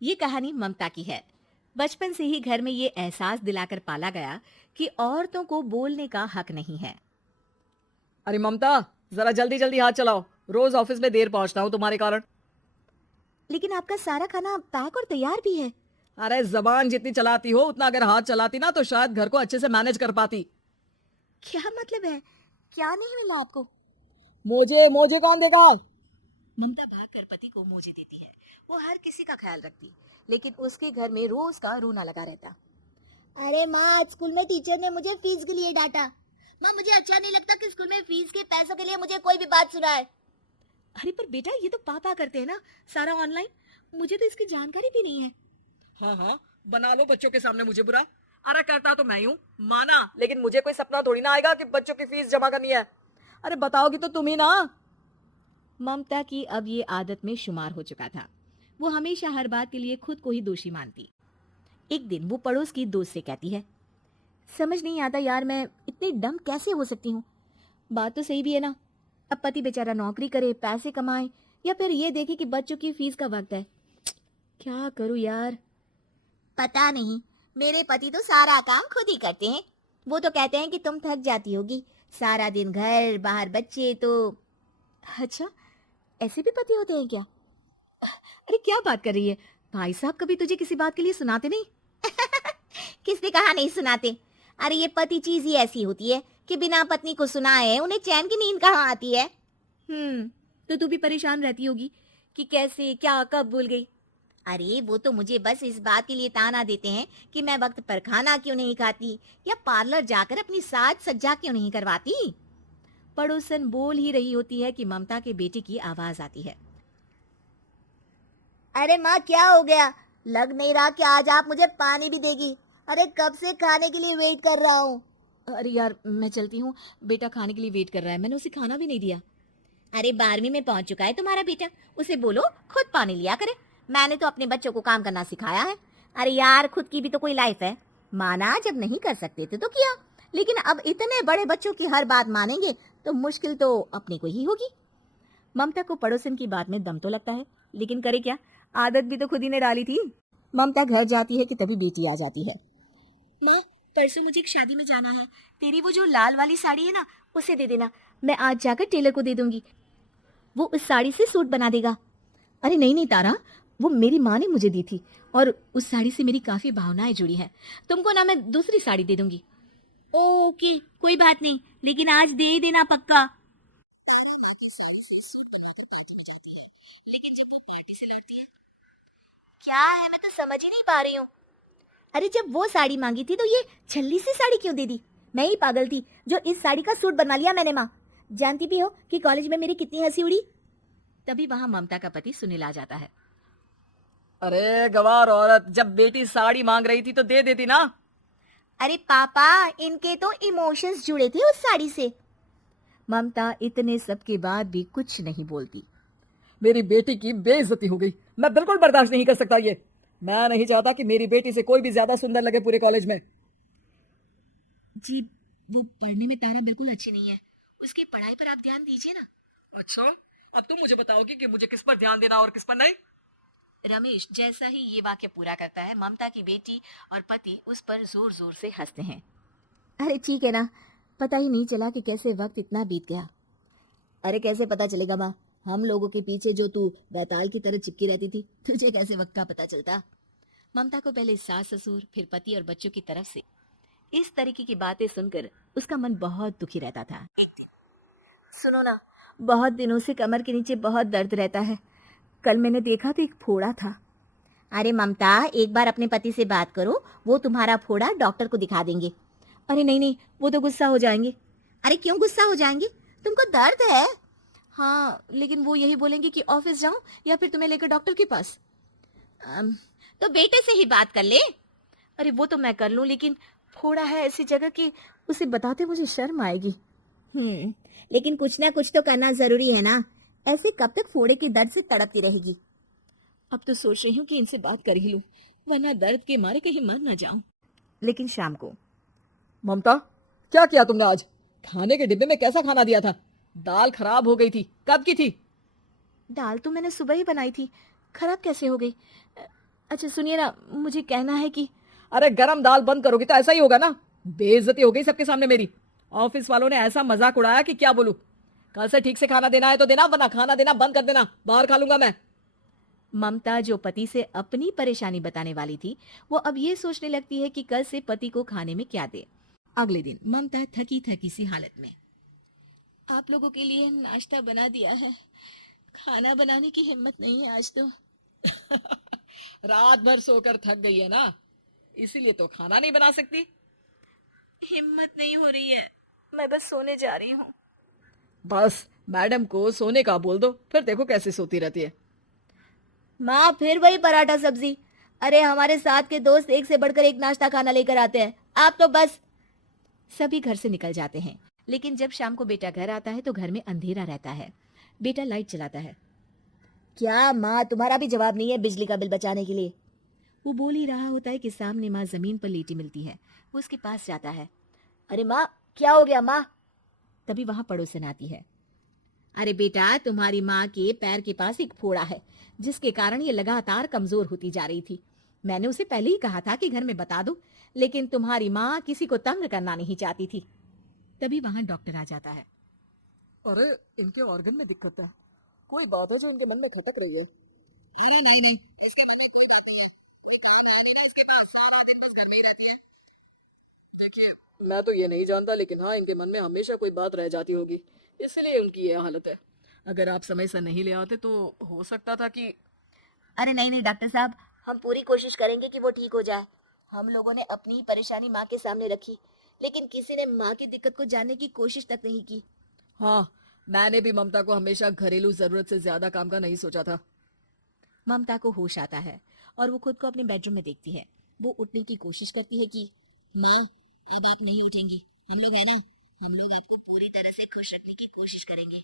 ये कहानी ममता की है। बचपन से ही घर में ये एहसास दिलाकर पाला गया कि औरतों को बोलने का हक नहीं है। अरे ममता, जरा जल्दी जल्दी हाथ चलाओ। रोज ऑफिस में देर पहुंचता हूँ तुम्हारे कारण। लेकिन आपका सारा खाना पैक और तैयार भी है। अरे जबान जितनी चलाती हो उतना अगर हाथ चलाती ना तो शायद घर को अच्छे से मैनेज कर पाती। क्या मतलब है? क्या नहीं मिला आपको? मुझे मुझे कौन देगा? ममता भागकर पति को मोजे देती है। वो हर किसी का ख्याल रखती, लेकिन उसके घर में रोज का रोना लगा रहता। अरे माँ, आज स्कूल में टीचर ने मुझे फीस के लिए डांटा। माँ, मुझे अच्छा नहीं लगता कि स्कूल में फीस के पैसों के लिए मुझे कोई भी बात सुनाए। अरे पर बेटा, ये तो पापा करते हैं ना, सारा ऑनलाइन। मुझे तो इसकी जानकारी भी नहीं है। हाँ हाँ, बना लो बच्चों के सामने मुझे बुरा। अरे करता तो मैं ही हूँ, माना, लेकिन मुझे कोई सपना थोड़ी ना आएगा कि बच्चों की फीस जमा करनी है। अरे बताओगी तो तुम ही ना। ममता की अब ये आदत में शुमार हो चुका था। वो हमेशा हर बात के लिए खुद को ही दोषी मानती। एक दिन वो पड़ोस की दोस्त से कहती है, समझ नहीं आता यार, मैं इतनी डम कैसे हो सकती हूँ। बात तो सही भी है ना। अब पति बेचारा नौकरी करे, पैसे कमाए, या फिर ये देखे कि बच्चों की फीस का वक्त है। क्या करूँ यार। पता नहीं, मेरे पति तो सारा काम खुद ही करते हैं। वो तो कहते हैं कि तुम थक जाती होगी, सारा दिन घर बाहर बच्चे तो। अच्छा, ऐसे भी पति होते हैं क्या? अरे क्या बात कर रही है? भाई साहब कभी तुझे किसी बात के लिए सुनाते नहीं? किसने कहा नहीं सुनाते? अरे ये पति चीज ही ऐसी होती है कि बिना पत्नी को सुनाए उन्हें चैन की नींद कहाँ आती है। तो तू भी परेशान रहती होगी कि कैसे, क्या, कब भूल गई। अरे वो तो मुझे बस इस बात के लिए ताना देते हैं कि मैं वक्त पर खाना क्यों नहीं खाती या पार्लर जाकर अपनी साज सज्जा क्यों नहीं करवाती। पड़ोसन बोल ही रही होती है कि ममता के बेटे की आवाज आती है। अरे माँ, क्या हो गया? लग नहीं रहा कि आज आप मुझे पानी भी देगी। अरे कब से खाने के लिए वेट कर रहा हूँ। अरे यार, मैं चलती हूँ, बेटा खाने के लिए वेट कर रहा है, मैंने उसे खाना भी नहीं दिया। अरे 12वीं में पहुंच चुका है तुम्हारा बेटा, उसे बोलो खुद पानी लिया करे। मैंने तो अपने बच्चों को काम करना सिखाया है। अरे यार, खुद की भी तो कोई लाइफ है। माना जब नहीं कर सकते थे तो किया, लेकिन अब इतने बड़े बच्चों की हर बात मानेंगे तो मुश्किल तो अपने को ही होगी। ममता को पड़ोसन की बात में दम तो लगता है, लेकिन करे क्या, आदत भी तो खुद ही ने डाली थी। ममता घर जाती है कि तभी बेटी आ जाती है। माँ, परसों मुझे एक शादी में जाना है, तेरी वो जो लाल वाली साड़ी है ना, उसे दे देना। मैं आज जाकर टेलर को दे दूंगी, वो उस साड़ी से सूट बना देगा। अरे नहीं नहीं तारा, वो मेरी माँ ने मुझे दी थी और उस साड़ी से मेरी काफी भावनाएं जुड़ी हैं। तुमको ना मैं दूसरी साड़ी दे दूंगी। ओके, कोई बात नहीं, लेकिन आज दे ही देना पक्का। क्या है, मैं तो समझ ही नहीं पा रही हूँ। अरे जब वो साड़ी मांगी थी तो ये छल्ली सी साड़ी क्यों दे दी? मैं ही पागल थी जो इस साड़ी का सूट बनवा लिया मैंने। माँ, जानती भी हो कि कॉलेज में मेरी कितनी हंसी उड़ी। तभी वहां ममता का पति सुनील आ जाता है। अरे गवार औरत, जब बेटी साड़ी मांग रही थी तो दे देती ना। अरे पापा, इनके तो इमोशंस जुड़े थे उस साड़ी से। ममता इतने सब के बाद भी कुछ नहीं बोलती। मेरी बेटी की बेइज्जती हो गई। मैं बिल्कुल बर्दाश्त नहीं कर सकता ये। मैं नहीं चाहता कि मेरी बेटी से कोई भी ज्यादा सुंदर लगे पूरे कॉलेज में। जी, वो पढ़ने में तारा बिल्कुल अच्छी नहीं है, उसकी पढ़ाई पर आप ध्यान दीजिए ना। अच्छा, अब तुम मुझे बताओगी कि मुझे किस पर ध्यान देना और किस पर नहीं। रमेश जैसा ही ये वाक्य पूरा करता है, ममता की बेटी और पति उस पर जोर जोर से हंसते हैं। अरे ठीक है ना, पता ही नहीं चला कि कैसे वक्त इतना बीत गया। अरे कैसे पता चलेगा माँ, हम लोगों के पीछे जो तू बैताल की तरह चिपकी रहती थी, तुझे कैसे वक्त का पता चलता? ममता को पहले सास ससुर, फिर पति और बच्चों की तरफ से इस तरीके की बातें सुनकर उसका मन बहुत दुखी रहता था। सुनो ना, बहुत दिनों से कमर के नीचे बहुत दर्द रहता है। कल मैंने देखा तो एक फोड़ा था। अरे ममता, एक बार अपने पति से बात करो, वो तुम्हारा फोड़ा डॉक्टर को दिखा देंगे। अरे नहीं नहीं, वो तो गुस्सा हो जाएंगे। अरे क्यों गुस्सा हो जाएंगे? तुमको दर्द है। हाँ, लेकिन वो यही बोलेंगे कि ऑफिस जाऊं या फिर तुम्हें लेकर डॉक्टर के पास। तो बेटे से ही बात कर ले। अरे वो तो मैं कर लूं, लेकिन फोड़ा है ऐसी जगह कि उसे बताते मुझे शर्म आएगी। लेकिन कुछ ना कुछ तो करना जरूरी है ना। ऐसे कब तक फोड़े के दर्द से तड़पती रहेगी? अब तो सोच रही हूँ कि इनसे बात कर ही लूं, वरना दर्द के मारे कहीं मर ना जाऊं। लेकिन शाम को, ममता, क्या किया तुमने आज? खाने के डिब्बे में कैसा खाना दिया था? दाल खराब हो गई थी। कब की थी? दाल तो मैंने सुबह ही बनाई थी, खराब कैसे हो गई? अच्छा सुनिए ना, मुझे कहना है कि अरे गरम दाल बंद करोगी तो ऐसा ही होगा ना। बेइज्जती हो गई सबके सामने मेरी। ऑफिस वालों ने ऐसा मजाक उड़ाया कि क्या बोलूं। कल से ठीक से खाना देना है तो देना, वरना खाना देना बंद कर देना, बाहर खा लूंगा मैं। ममता जो पति से अपनी परेशानी बताने वाली थी, वो अब ये सोचने लगती है कि कल से पति को खाने में क्या दे। अगले दिन ममता थकी थकी सी हालत में, आप लोगों के लिए नाश्ता बना दिया है, खाना बनाने की हिम्मत नहीं है आज तो। रात भर सोकर थक गई है ना, इसीलिए तो खाना नहीं बना सकती। हिम्मत नहीं हो रही है, मैं बस सोने जा रही हूँ। बस मैडम को सोने का बोल दो, फिर देखो कैसे सोती रहती है। माँ फिर वही पराठा सब्जी। अरे हमारे साथ के दोस्त एक से बढ़कर एक नाश्ता खाना लेकर आते हैं, आप तो बस। सभी घर से निकल जाते हैं, लेकिन जब शाम को बेटा घर आता है तो घर में अंधेरा रहता है। बेटा लाइट चलाता है। क्या माँ, तुम्हारा भी जवाब नहीं है बिजली का बिल बचाने के लिए? वो बोल ही रहा होता है कि सामने माँ जमीन पर लेटी मिलती है। वो उसके पास जाता है। अरे माँ, क्या हो गया माँ? तभी वहां पड़ोसन आती है। अरे बेटा, तुम्हारी माँ के पैर के पास एक फोड़ा है, जिसके कारण ये लगातार कमजोर होती जा रही थी। मैंने उसे पहले ही कहा था कि घर में बता दो, लेकिन तुम्हारी माँ किसी को तंग करना नहीं चाहती थी। तभी वहां डॉक्टर आ जाता है। अरे इनके ऑर्गन में दिक्कत है, कोई बात है जो इनके मन में खटक रही है। अरे नहीं नहीं, इसके मन में कोई बात नहीं है, कोई काम आएगा ना इसके पास, सारा दिन बस घर में ही रहती है। देखिए, मैं तो ये नहीं जानता, लेकिन हाँ इनके मन में हमेशा कोई बात रह जाती होगी, इसलिए उनकी ये हालत है। अगर आप समय से नहीं ले आते तो हो सकता था कि। अरे नहीं नहीं डॉक्टर साहब, हम पूरी कोशिश करेंगे कि वो ठीक हो जाए। हम लोगों ने अपनी ही परेशानी माँ के सामने रखी, लेकिन किसी ने माँ की दिक्कत को जानने की कोशिश तक नहीं की। हाँ, मैंने भी ममता को हमेशा घरेलू जरूरत से ज्यादा काम का नहीं सोचा था। ममता को होश आता है और वो खुद को अपने बेडरूम में देखती है। वो उठने की कोशिश करती है कि माँ, अब आप नहीं उठेंगी, हम लोग है ना, हम लोग आपको पूरी तरह से खुश रखने की कोशिश करेंगे।